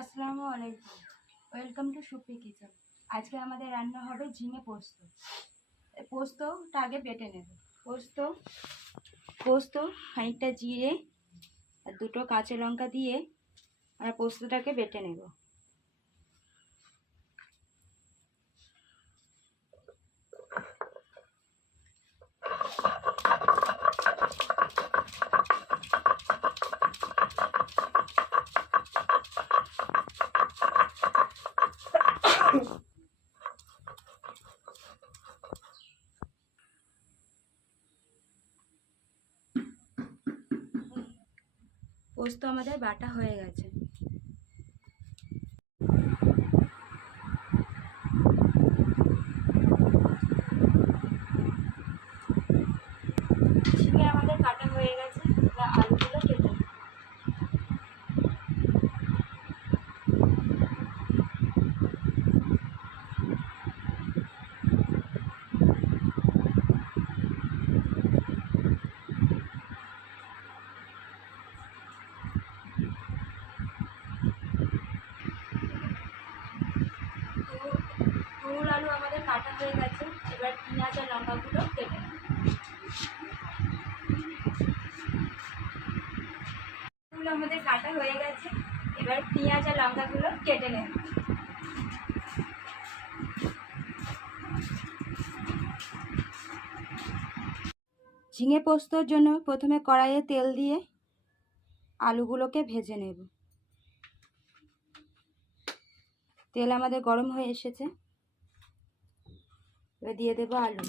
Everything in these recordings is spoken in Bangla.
আসসালামু আলাইকুম। ওয়েলকাম টু সুপ্রি কিচেন আজকে আমাদের রান্না হবে ঝিঙে পোস্ত। পোস্তটা আগে বেটে নেব। পোস্ত পোস্ত, খানিকটা জিরে, আর দুটো কাঁচা লঙ্কা দিয়ে আমরা পোস্তটাকে বেটে নেব। পোস্ত আমাদের বাটা হয়ে গেছে ঝিঙে আমাদের কাটা হয়ে গেছে এবার আলুগুলো কেটে নেব। তুর আলু আমাদের কাটা হয়ে গেছে এবার পেঁয়াজ আর লঙ্কাগুলো কেটে নেব এগুলো আমাদের কাটা হয়ে গেছে এবার পেঁয়াজ আর লঙ্কাগুলো কেটে নেব ঝিঙে পোস্তর জন্য প্রথমে কড়াইয়ে তেল দিয়ে আলুগুলোকে ভেজে নেব। তেল আমাদের গরম হয়ে এসেছে। এবার দিয়ে দেবো আলু।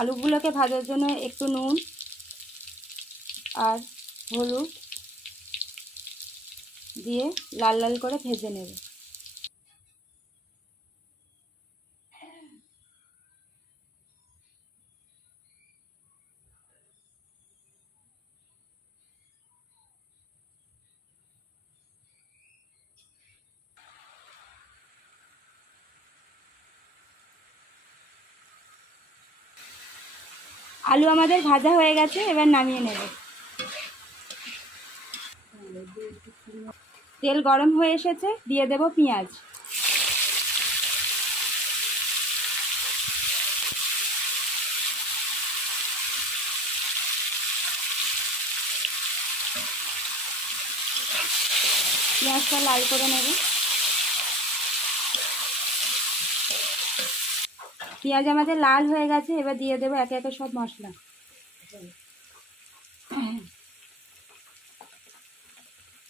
আলুগুলোকে ভাজার জন্য একটু নুন আর হলুদ দিয়ে লাল লাল করে ভেজে নেব। আলু আমাদের ভাজা হয়ে গেছে এবার নামিয়ে নেব। তেল গরম হয়ে এসেছে, দিয়ে দেব পেঁয়াজ। পেঁয়াজটা লাল করে নেব। পেঁয়াজ আমাদের লাল হয়ে গেছে, এবার দিয়ে দেবো একে একে সব মশলা।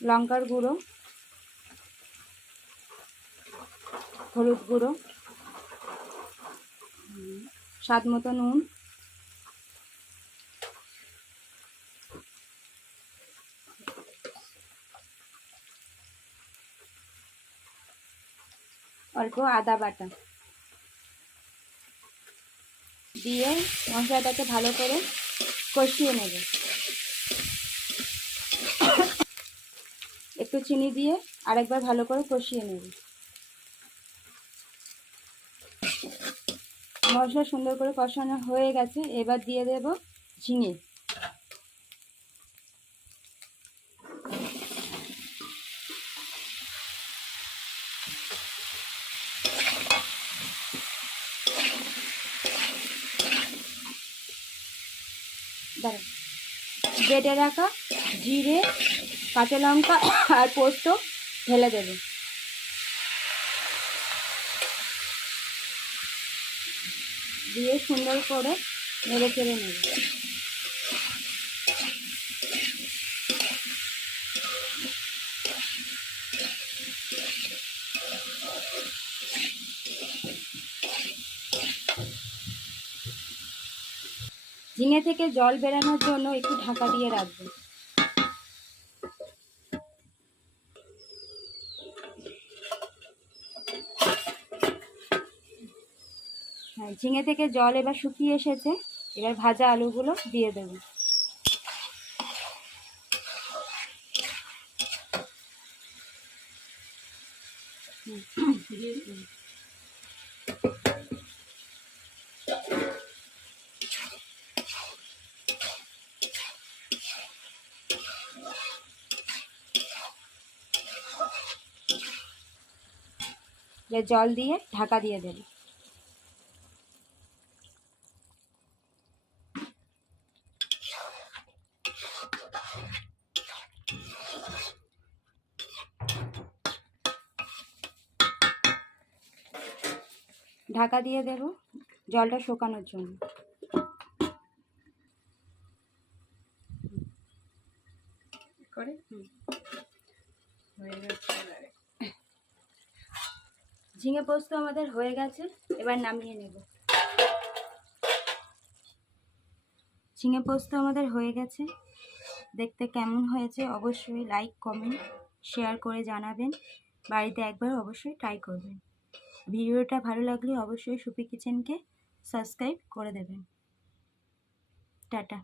লঙ্কার গুঁড়ো, হলুদ গুঁড়ো, স্বাদ মতো নুন, অল্প আদা বাটা দিয়ে মশলাটাকে ভালো করে কষিয়ে নেব। একটু চিনি দিয়ে আরেকবার ভালো করে কষিয়ে নেব। মশলা সুন্দর করে কষানো হয়ে গেছে, এবার দিয়ে দেব ঝিঙে। বেটে রাখা জিরে কাঁচা লঙ্কা আর পোস্ত ঢেলে দেবে। দিয়ে সুন্দর করে নেড়ে ফেলে নেবে। ঝিঙে থেকে জল বেরানোর জন্য একটু ঢাকা দিয়ে রাখবেন হ্যাঁ ঝিঙে থেকে জল এবার শুকিয়ে এসেছে, এবার ভাজা আলুগুলো দিয়ে দেব। জল দিয়ে ঢাকা দিয়ে দেবে। ঢাকা দিয়ে দেব জলটা শুকানোর জন্য। করে। ঝিঙে পোস্ত আমাদের হয়ে গেছে এবার নামিয়ে নেব। ঝিঙে পোস্ত আমাদের হয়ে গেছে। দেখতে কেমন হয়েছে অবশ্যই লাইক কমেন্ট শেয়ার করে জানাবেন। বাড়িতে একবার অবশ্যই ট্রাই করবেন। ভিডিওটা ভালো লাগলে অবশ্যই সুপি কিচেনকে সাবস্ক্রাইব করে দেবেন। টাটা।